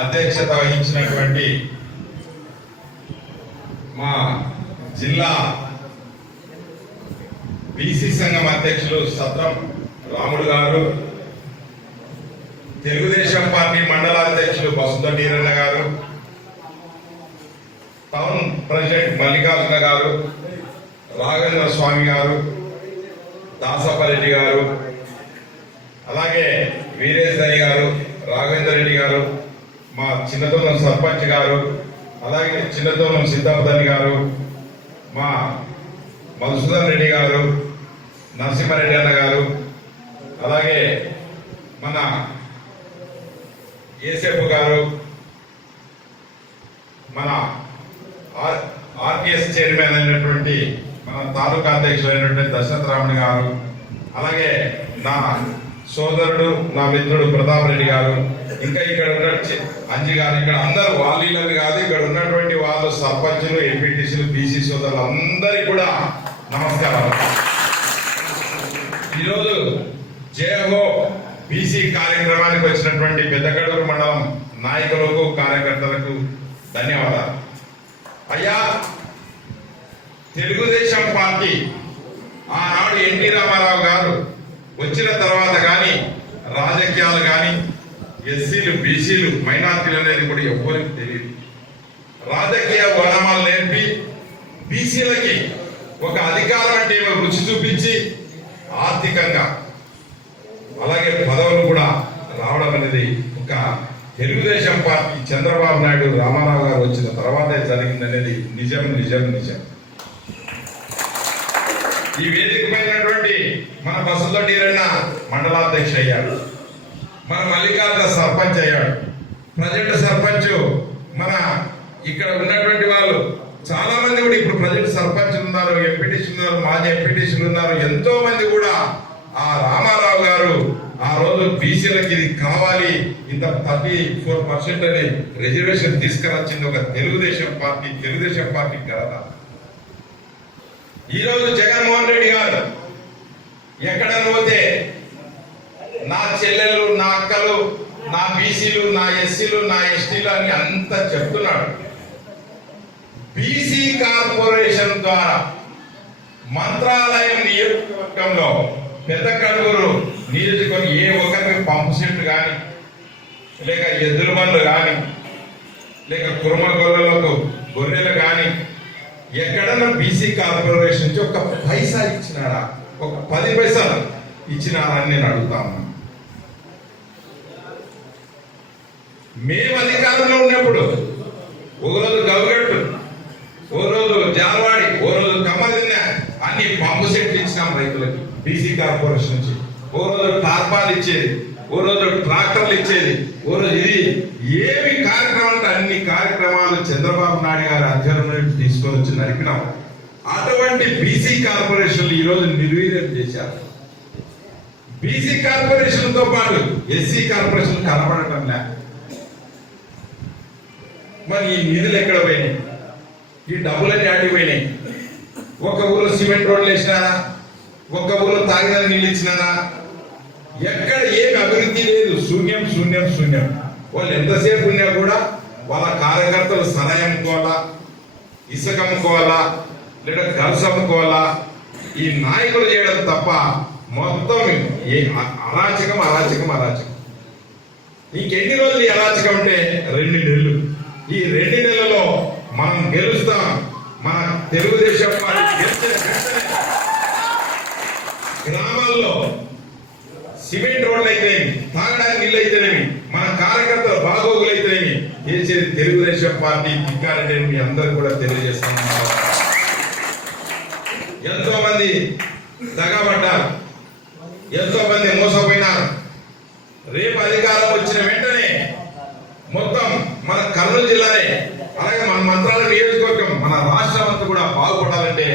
అధ్యక్షత వహించినటువంటి మా జిల్లా బీసీ సంఘం అధ్యక్షులు సత్రం రాముడు గారు, తెలుగుదేశం పార్టీ మండల అధ్యక్షులు వసుంధర నీరన్న గారు, టౌన్ ప్రెసిడెంట్ మల్లికార్జున గారు, రాఘవేంద్ర స్వామి గారు, దాసపరెడ్డి గారు, అలాగే వీరేశ్వరి గారు, రాఘవేంద్ర రెడ్డి గారు, మా చిన్నతోనం సర్పంచ్ గారు, అలాగే చిన్నతోనం సిద్ధార్థని గారు, మా మధుసూదన్ రెడ్డి గారు, నరసింహారెడ్డి అన్న గారు, అలాగే మన ఏసేపు గారు, మన ఆర్టీఎస్ చైర్మన్ అయినటువంటి మన తాలూకా అధ్యక్షుడు అయినటువంటి దశరథ రాముడు గారు, అలాగే నా సోదరుడు నా మిత్రుడు ప్రతాప్ రెడ్డి గారు, ఇంకా ఇక్కడ ఉన్న అంజి గారు, ఇక్కడ అందరూ వాళ్ళు కాదు, ఇక్కడ ఉన్నటువంటి వాళ్ళు సర్పంచులు, ఎంపీటీసీలు, బీసీ సోదరులు అందరికీ కూడా నమస్కారం. ఈరోజు జయహో బీసీ కార్యక్రమానికి వచ్చినటువంటి పెద్దగడూరు మండలం నాయకులకు, కార్యకర్తలకు ధన్యవాదాలు. అయ్యా, తెలుగుదేశం పార్టీ ఆనాడు ఎన్టీ రామారావు గారు వచ్చిన తర్వాత కానీ రాజకీయాలు కానీ ఎస్సీలు, బీసీలు, మైనార్టీలు అనేది కూడా ఎవ్వరికి తెలియదు. రాజకీయ వనమాలు నేర్పి బీసీలకి ఒక అధికారం అంటే రుచి చూపించి ఆర్థికంగా అలాగే పదవులు కూడా రావడం అనేది ఒక తెలుగుదేశం పార్టీ చంద్రబాబు నాయుడు, రామారావు గారు వచ్చిన తర్వాతే జరిగిందనేది నిజం నిజం నిజం. ఈ వేదిక పైనటువంటి మన వసుంధర నీరన్న మండలాధ్యక్షుడు అయ్యాడు, మన మల్లికార్జున సర్పంచ్ అయ్యాడు, ప్రజెంట్ సర్పంచ్ మన ఇక్కడ ఉన్నటువంటి వాళ్ళు చాలా మంది కూడా ఇప్పుడు ప్రజెంట్ సర్పంచ్ ఉన్నారు, ఎంపీటీసీ ఉన్నారు, మాజీ ఎంపీటీసీలు ఉన్నారు. ఎంతో మంది కూడా ఆ రామారావు గారు ఆ రోజు బీసీలకి ఇది కావాలి, ఇంత 34% అని రిజర్వేషన్ తీసుకురచ్చింది ఒక తెలుగుదేశం పార్టీ ఘనత. ఈరోజు జగన్మోహన్ రెడ్డి గారు ఎక్కడ పోతే నా చెల్లెళ్ళు, నా అక్కలు, నా బీసీలు, నా ఎస్సీలు, నా ఎస్టీలు అని అంత చెప్తున్నాడు. బీసీ కార్పొరేషన్ ద్వారా మంత్రాలయం నియోజకవర్గంలో పెద్దకడుగురు నియోజకవర్గం ఏ ఒక్కరికి పంపు సెట్ కానీ, లేక ఎద్దుల బండ్లు కానీ, లేక కుర్మ గొర్రెలకు గొర్రెలు కానీ ఎక్కడన్నా బీసీ కార్పొరేషన్ నుంచి ఒక పైసా ఇచ్చినాడా, ఒక 10 పైసలు ఇచ్చినాడా అని నేను అడుగుతాను. మేము అధికారంలో ఉన్నప్పుడు ఒక రోజు గౌగట్టు, ఓ రోజు జాలవాడి, ఓ రోజు కమ్మదిన్న అన్ని పంపు సెట్లు ఇచ్చినాం రైతులకి బీసీ కార్పొరేషన్ నుంచి. ఓ రోజు టార్పాలు ఇచ్చేది, ఓ రోజు ట్రాక్టర్లు ఇచ్చేది, ఓ రోజు ఇది ఏమి కార్యక్రమాలు అంటే అన్ని కార్యక్రమాలు చంద్రబాబు నాయుడు గారి అధ్యయనంలో తీసుకొని వచ్చి నడిపినాం. అటువంటి బీసీ కార్పొరేషన్లు ఈ రోజు నిర్వీర్యం చేశారు. బీసీ కార్పొరేషన్ తో పాటు ఎస్సీ కార్పొరేషన్ కనబడటం లే. మరి ఈ నిధులు ఎక్కడ పోయినాయి? ఈ డబ్బులన్నీ ఆడిపోయినాయి. ఒక ఊరు సిమెంట్ రోడ్లు వేసినారా, ఒక్క ఊరు తాగిన నీళ్ళు ఇచ్చినారా? ఎక్కడ ఏమి అభివృద్ధి లేదు. శూన్యం శూన్యం శూన్యం. వాళ్ళు ఎంతసేపు ఉన్నా కూడా వాళ్ళ కార్యకర్తలు సరాయి అమ్ముకోవాలా, ఇసుక అమ్ముకోవాలా, లేదా గల్స్ అమ్ముకోవాలా, ఈ నాయకులు చేయడం తప్ప మొత్తం అరాచకం అరాచకం అరాచకం. ఇంకెన్ని రోజులు ఈ అరాచకం అంటే 2 నెలలు. ఈ 2 నెలలలో మనం గెలుస్తాం. మన తెలుగుదేశం పార్టీ గ్రామాల్లో సిమెంట్ రోడ్లు అయితేనేమి, తాగడానికి నీళ్ళు అయితేనేమి, మన కార్యకర్తల బాగోగులు అయితేనేమి చేసేది తెలుగుదేశం పార్టీ ధిక్కారంటే మీ అందరూ కూడా తెలియజేస్తున్నారు. ఎంతో మంది దగాబడ్డారు, ఎంతో మంది మోసపోయినారు. రేపు అధికారం వచ్చిన వెంటనే మొత్తం మన కర్నూలు జిల్లానే, అలాగే మన మంత్రాలయం నియోజకవర్గం, మన రాష్ట్రం అంతా కూడా బాగుపడాలంటే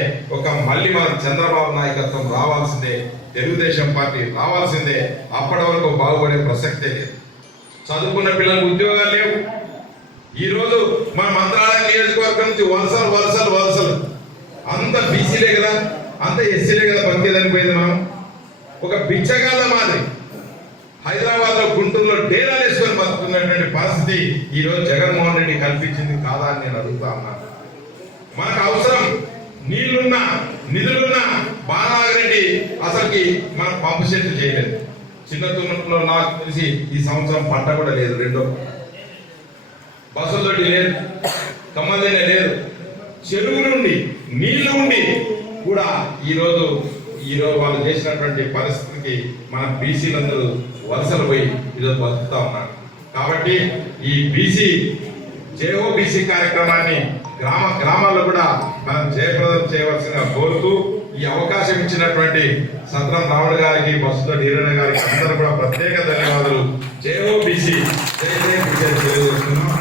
మళ్ళీ మన చంద్రబాబు నాయకత్వం రావాల్సిందే, తెలుగుదేశం పార్టీ రావాల్సిందే. అప్పటి వరకు బాగుపడే ప్రసక్తే లేదు. చదువుకున్న పిల్లలకు ఉద్యోగాలు లేవు. ఈ రోజు మన మంత్రాలయం నియోజకవర్గం నుంచి వలసలు వలసలు వలసలు. అంత బీసీలే కదా, అంత ఎస్సీలే కదా బతికేదనిపోయింది. మనం ఒక బిచ్చగాళ్ళ మాదిరి హైదరాబాద్ లో, గుంటూరులో డేరాలు వేసుకొని బతుకున్నటువంటి పరిస్థితి ఈరోజు జగన్మోహన్ రెడ్డి కల్పించింది కాదా అని నేను అడుగుతా ఉన్నాను. మనకు అవసరం నీళ్లున్నా నిధులున్నా బాలనాగిరెడ్డి అసలుకి మనం పంపు సెట్లు చేయలేదు. చిన్న తున్నట్లో నాకు తెలిసి ఈ సంవత్సరం పంట కూడా లేదు. రెండో బస్సులతోటి లేదు, కమ్మదనే లేదు. చెరువు నుండి నీళ్లు ఉండి కూడా ఈరోజు వాళ్ళు చేసినటువంటి పరిస్థితికి మన బీసీలందరూ వలసలు పోయి ఈరోజు బతుకుతా ఉన్నారు. కాబట్టి ఈ జేఓ బీసీ కార్యక్రమాన్ని గ్రామాల్లో కూడా మనం జయప్రదం చేయవలసిందిగా కోరుతూ ఈ అవకాశం ఇచ్చినటువంటి సత్రం రాముడు గారికి, బస్సులో ఈరన్న గారికి అందరూ కూడా ప్రత్యేక ధన్యవాదాలు. జేఓ బీసీ తెలియజేస్తున్నాం.